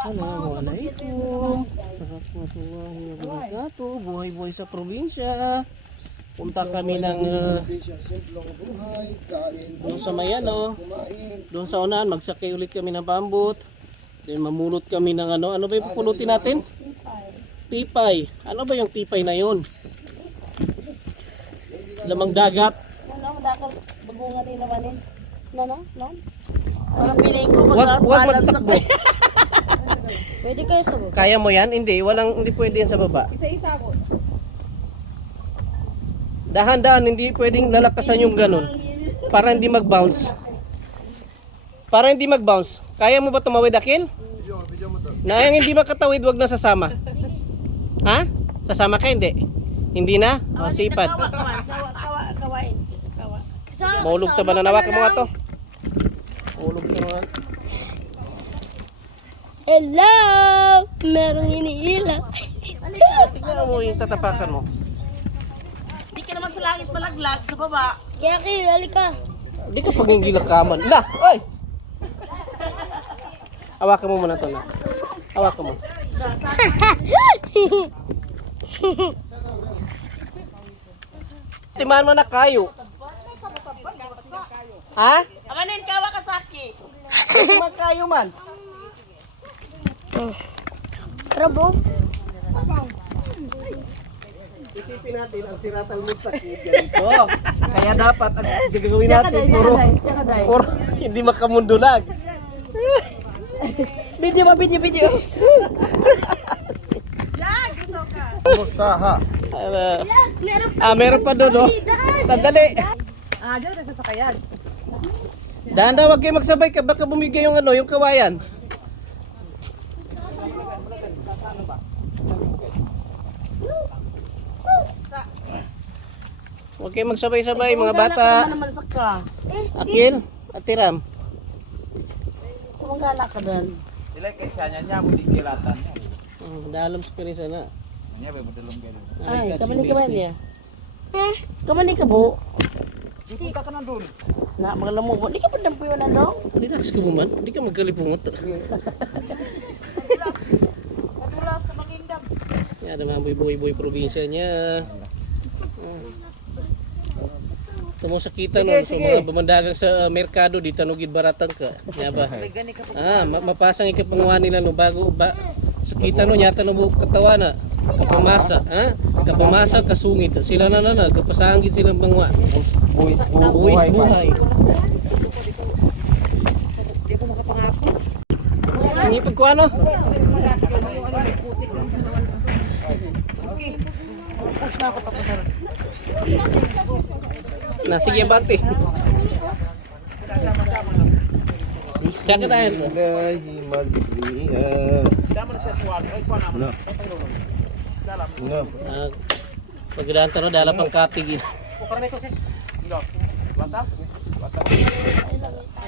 Assalamualaikum warahmatullahi wabarakatuh. Buhay-buhay sa probinsya. Punta kami ng doon sa Mayano. Doon sa unahan, magsakay ulit kami ng pambot. Then mamulot kami ng ano ba yung pupulutin natin? Tipay. Ano ba yung tipay na yun? Lamang dagat. Lamang dagat. Bagungan din naman eh. No? Parang piling ko Wag magtakbo. Pwede kayo sa baba. Kaya mo yan? Hindi pwede yan sa baba. Isa-isa ko. Dahan-dahan, hindi pwedeng lalakasan yung ganun. Para hindi mag-bounce. Kaya mo ba tumawid, Akil? Na yung hindi makatawid, wag na sasama. Ha? Sasama ka, hindi? Hindi na? O, sipad. Kawain. Maulog ta ba na nawakan mo nga to? Maulog ta mga. Hello! Merong iniilang. Tignan mo yung tatapakan mo. Di ka naman sa langit malaglag sa baba. Kaya halika. Hindi ka pagingilakaman. Na! Oy! Hawakan mo muna to na. Hawakan mo. Timan mo na kayo. Ha? Amanin, kawa ka saki. Timan kayo man. Trabo. Isipin natin ang siratal mustaqib ganito. Kaya dapat ang gagawin natin puro hindi makamundulag. Video. Usaha. Meron pa doon, oh. Sandali. Diyan sa sasakayan. Dahan-dahan, wag kayo magsabay ka, baka bumigay yung yung kawayan. Huwag kayo magsabay-sabay mga bata. Akil, Atiram. Kumagala ka doon. Sila kaysa niya mo dikilatan. Dalam sekali sana. Niya ba betulong kayo. Ay, kamali ka ba niya? Kamali ka po. Dito ka na doon. Na, magalamubo. Di ka pa dampuyo na dong? Relax ka mo man, hindi ka magkalipungot. Mula sa Magindag. Yan naman boy probinsya niya. Tamo sa kita no, sa mga bamandagang sa merkado di tanugid baratan ka. Nya ba? Mapasang ikapanguhan nila no bago ba sa kita no nyata no katawa na. Kapamasa, ha? Kapamasa kasungit. Sila na kapasangit silang bangwa. Buhay. Di ko makapangako. Ang ipag ko ano? Okay. Push na ako tapos na. Na sige bante. Saka na yan. Ilahi magriya. Dama na siya suwan. Ay, kuha naman. No. No. Pagdaan tanong dala pang katig. Para may proses. Ilo. Bata?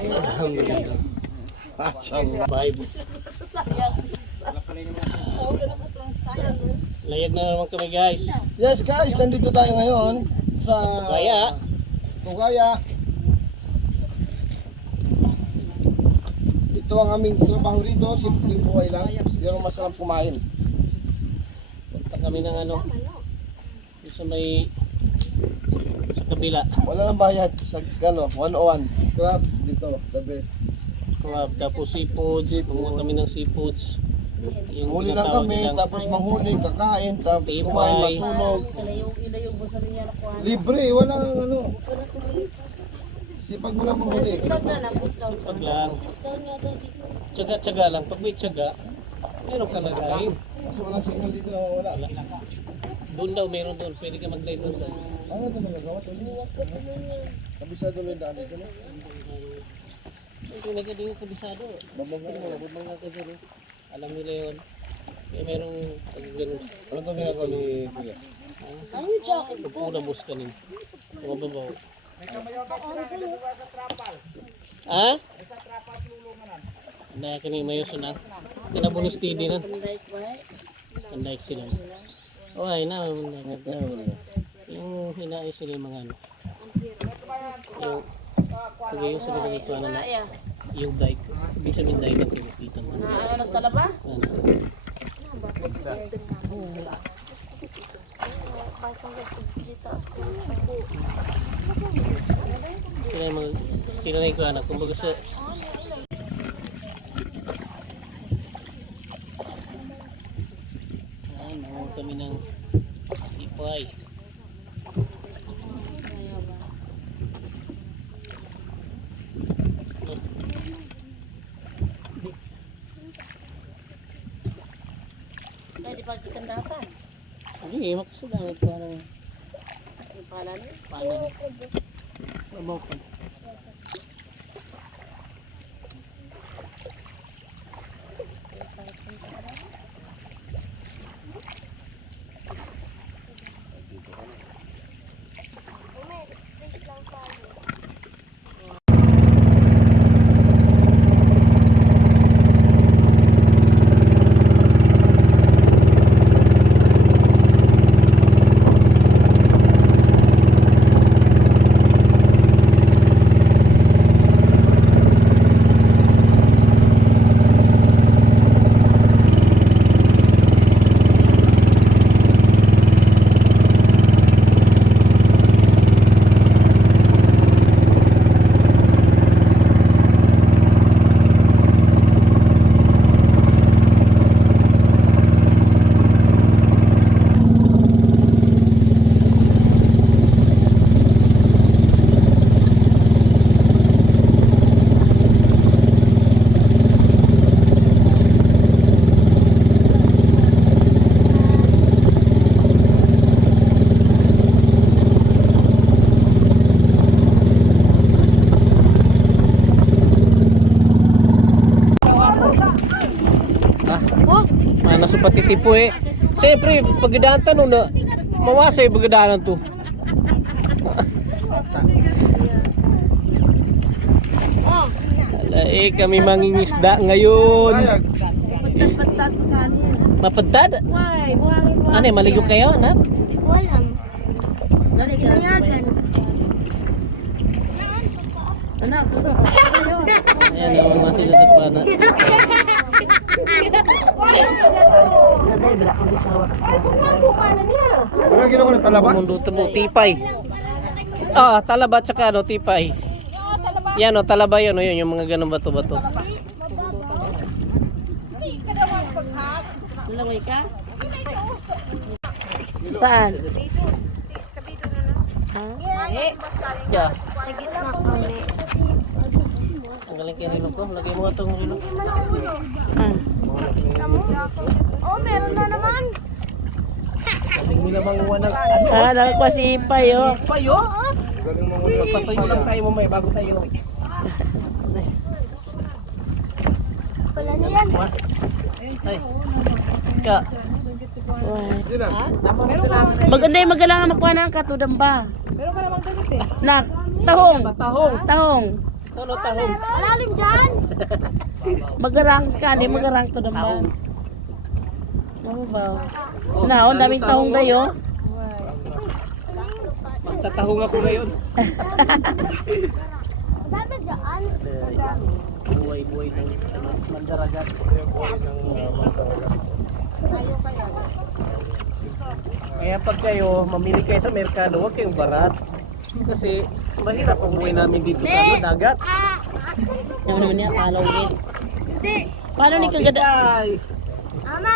Alhamdulillah. Mashallah. Bible. Layag na naman kami guys. Yes guys, nandito tayo ngayon sa Tugaya. Ito ang aming trabaho rito, simpleng buhay lang, pero masarap kumain. Punta kami ng sa may sa kabila. Wala nang bayad sa 101. Crab dito, the best. Tapos seafoods, kumuha kami ng seafoods. Huli lang kami, tapos manghuli, kakain, tapos kumain, matulog. Libre, walang Sipag mo lang manghuli. Pag lang. Tsaga lang. Pag may tsaga, meron ka lagayin. Kasi walang signal dito na wala. Doon daw, meron doon. Pwede ka mag-live doon. Ano ito magagawa? Kabisado na yung daan dito, no? Hindi nagkadi yung kabisado. Babang nga kasi. Alam nila yun. Kaya merong ganun. Ano ito ginagawa ni Kuya? Ano yung jacket ko? Pagpulabos ka rin. Mababaw. Ha? Dahil kami mayo sunat. Tinabunis TV na. Panday sila. Oh ay na. Yung hinaayos sila yung mga ano. Yung pag-ayos sila ng ito na. Yung dike. Ibig sabihin dike na kinakita mo. Na ano nagtalaba? Kinanay ko anak. Kumbaga sa... Ay, nakuha kami ng ipay. Ay, di pa kikandatan. Hindi, makusulangat ko ano. Yung pala niya. Paano? Mabaw pa. Mana sa patitipo eh. Siyempre, pagdaan tanong na mawasay pagdaanan to. Ala eh, kami mangingisda ngayon. Pagtad sa kanin. Mapadtad? Why? Buhangin. Ano, maligo kayo, anak? Walang. Dali ka. Mayagan. Anak. Ayan, naman mga sila sa pana. Wala ginawa ng talaba? Mundo tabo, tipay. Ah, talaba at saka ano, tipay. Yan o, talaba yun, o, yun, yung mga ganun bato-bato. Laway ka? Saan? Ha? Yeah. Sa gitna kami. Ang galing kaya rilo ko. Lagay mo nga itong rilo. Ah. Oh, meron na naman. Galing nila manguha ng Ah, nakakuha si Ipay, oh. payo. Galing mo muna. Magpatayo lang tayo mamaya bago tayo. Wala na yan. Ay. Ka. Why? Sino? Maganda yung magalangan makuha ng katudang ba? Meron ka naman ganit eh. Nak, tahong. Tahong. Tahong. Tono tahong. Malalim dyan. Magarang ka, di magarang to damba. Ano ba? Na, ang daming tahong dayo. Magtatahong ako ngayon. Dami dyan. Buhay-buhay ng mandaragat. Kaya pag kayo mamili kayo sa merkado, huwag kayong barat. Kasi mahirap ang buhay namin dito sa dagat. Ano naman niya, palaw niya. Hindi. Paano ni kagada? Ay. Ama.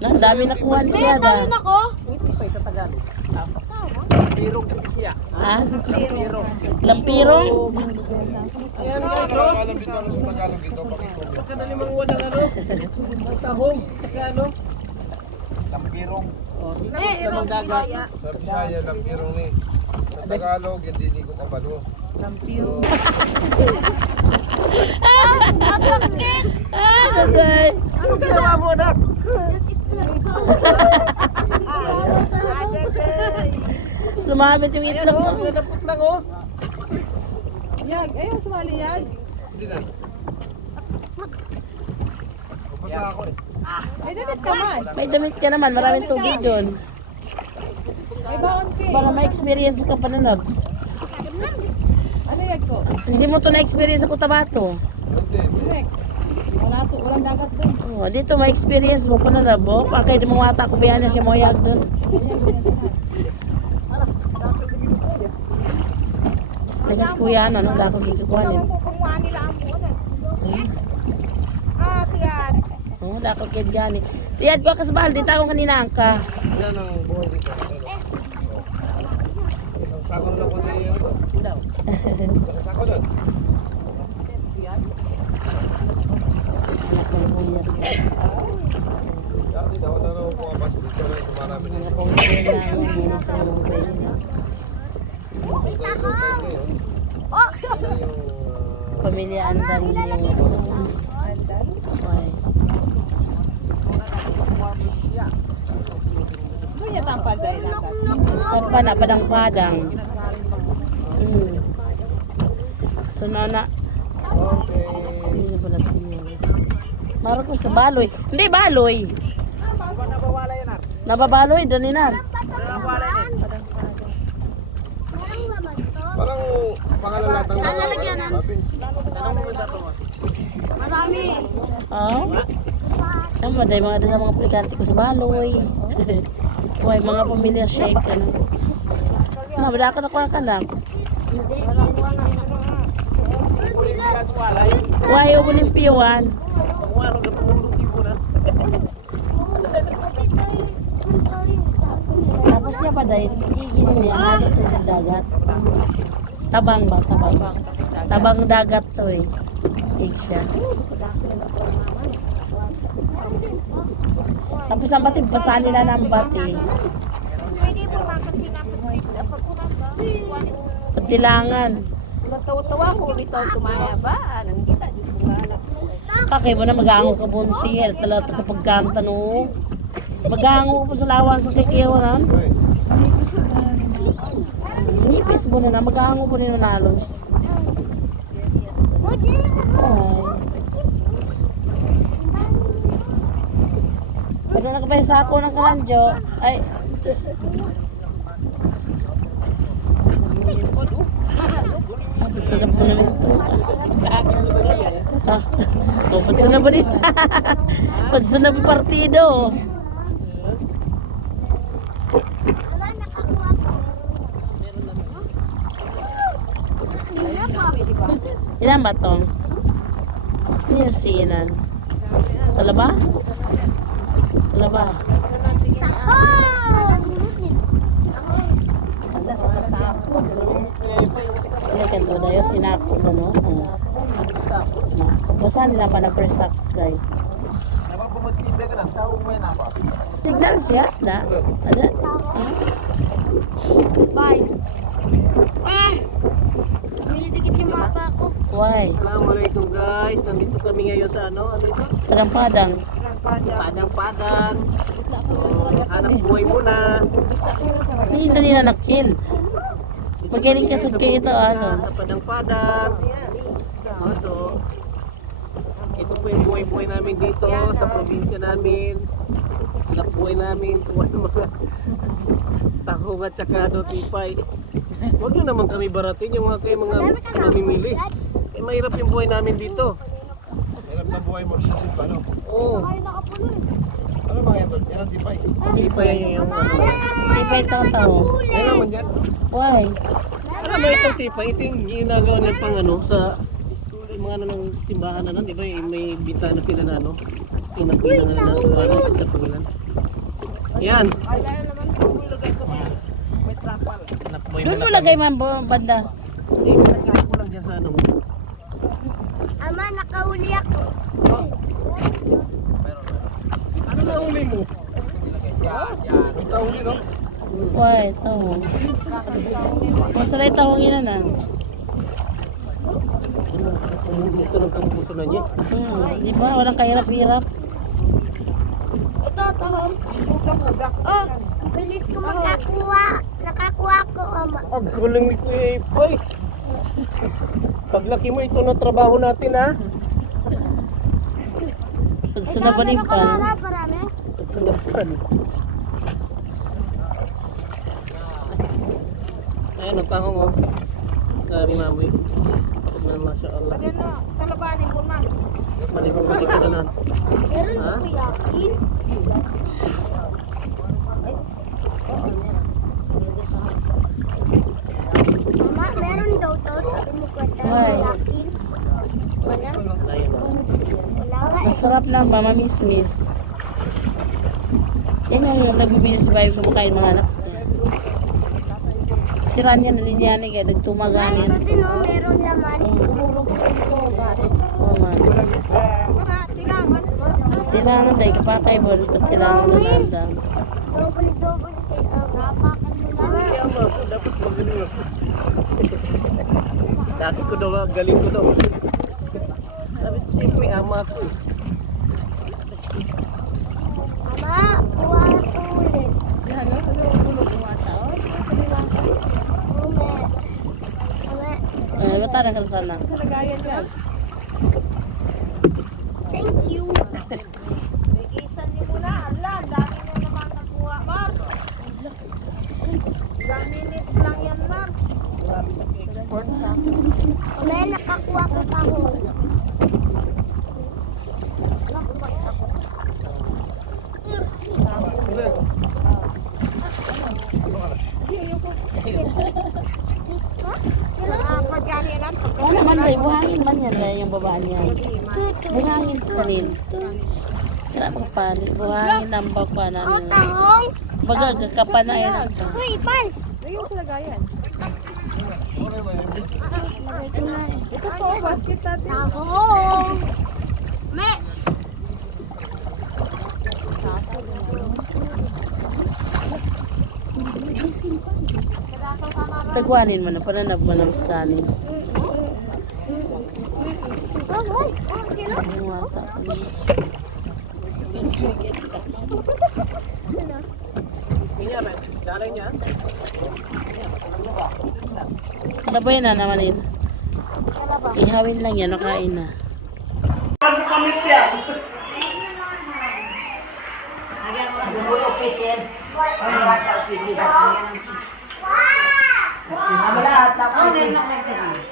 Na, ang dami nakuha May niya da. talon ako. Ipay sa Tagalog. Pirong siya. Ha? Pirong. Lampirong? Ayan Hindi guys, ko lang alam dito ano sa Tagalog dito. Pakikulit. pagkadali manguha ng ano, ng tahong, saka ano. Lampirong. O, sige, sa mga dagat. Sa Bisaya lang pirong ni. Sa Tagalog, hindi ko kabalo. Agakit. Ah, nasay. Ano ginawa mo, anak? Sumabit yung Ayan itlog o, mo. nadapot lang o. Hindi na. Pupasa ako eh. May damit ka naman, maraming tubig doon. Para may experience ka pa na. Hindi mo to na-experience sa Cotabato. Oh, dito may experience mo pa na labo. Pakay di mga wata ko biyan na siya mo yag doon. Nagas kuya na, no? Dako kikukuhanin. Oh, dako kid gani. Tiyad ko kasbal, di tawong kanina angka. Yan ang buhay dito. Isang sako na po niya yan. Isang sako doon. Anak ng kuya. Dati daw na raw po kapag dito na ito marami na. Mga kuya na muna sa mga kuya. Oh! Pamilya Andan yung kasama. Okay. Apa na padang-padang. So na ini pala tinis. Maro ko sa baloy. Hindi baloy. Nababaloy doon inar. Parang pangalalatan na Lalagyan ng- Marami. Oh. Tama dahil mga sa mga aplikante ko sa baloy. Uy, mga pamilya shake ano. Bada ka na kuha ka lang. Uy, ubulimpiwan. Tapos niya pa dahil gigilin niya halit na sa dagat. Tabang ba? Tabang. Tabang dagat to eh. Ig siya. Tapos ang bati, basahan nila ng bati. Patilangan. Natawa-tawa ko dito tumaya ba? Anong kita dito mga Kakay mo na mag-aango ka bunti. Talaga kapag kanta no. Mag-aango ko sa lawa sa kikiyawan. Nipis mo na mag-aango po nino nalos. Ay. Pwede na kapay sa ako ng kalandyo. Ay. Pagsanap mo naman ito. Pagsanap mo din. Pagsanap mo partido. Ilan ba ito? New Zealand. Talaba? Talaba. Ini kan to dayo sinapo ko no. Basta nila pa na first tax day. Signal siya da. Ada. Bye. Dikit yung mapa ko. Why? Assalamualaikum guys, nandito kami ngayon sa ano ito? Padang-padang. Padang-padang. So, hanap buhay muna. Hindi na nila nakil. Magaling kasi kayo ito ano. Sa Padang-padang. So, ito po yung buhay-buhay namin dito sa probinsya namin. Hanap buhay namin. Kuha ng mga tahong at saka tipay. Huwag nyo naman kami baratin yung mga mamimili. Eh, mahirap yung buhay namin dito. Hirap na buhay mo sa simpa, no? Oo. Ano mga yan? Yan ang tipay. Tipay yung ano. Tipay sa tao. Yan naman yan. Why? Alam mo itong tipay, ito yung ginagawa nila pang ano sa mga ano ng simbahan na nun, di ba? May bitana sila na ano. Pinang-pinang na ano sa pagulan. Yan. Doon mo lagay man banda. Eh, nakita ko lang dyan sa ano. Ama, nakahuli ako. Ano na uli mo? May tahuli, no? Why? Ito. Masalay tawang ina na. Ito nagkampuso na niya. Di ba? Walang kahirap-hirap. Ito, tahom. Oh, bilis ko makakuha. Nakakuha ko, ama. Ang galing ni Kuya Ipay. Paglaki mo, ito na trabaho natin ha. Pag sinabaling pa. Parami. Sulapan. Ayan, ang tahong oh. kami mami. Masya Allah. Ano na, talabanin mo na. Balik ka na. Meron Ha? ko yakin. Mama, meron daw to sa kumukwenta ng Why? yakin. Wala. Ayun. Wala nga eh. Masarap na ba, mamiss-miss. Yan yung nagbibili si Bayo kumakain mga anak. Si Rania nalinyani kaya nagtumagani. Ito din oh, meron laman. Oo nga. Para, tilangan. Tilangan dahil kapakay mo, pag tilangan na nandang. Double tayo. Napakan mo naman. Kaya ako dapat magaling ako. Dati ko daw galing ko daw. Sabi ko sa'yo may ama ko eh. Mama, kuha ko ulit. Ano, tulog mo ata. Ume. Ume. Matara ka sana. Sa lagayan yan. Thank you. Bigisan niyo muna. Ala, dami mo naman nakuha, Mar. Ilang minutes lang yan, Mar. Ume, nakakuha ko pa ako. Pagkanilan, Oo naman dahil buhangin man yan dahil yung babaan niya. Buhangin sa kanin. Kaya magpani. Buhangin ang baba na. Ang tahong. Baga kakapan na yan. Uy, pan. Ayun sa lagayan. Ito na. Ito to, basket natin. Tahong. Me. Tagwanin mo na. Pananab mo na sa kanin. Oh, oh, oh, sino? Yung wata. Kaya ba? Dalay niya? Kalabay na naman yun. Ihawin lang yan. Nakain na.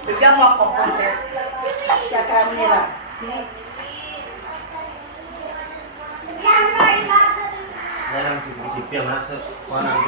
Bigyan mo ako konti. Tsaka nila. Dalam sipil-sipil, kuha ng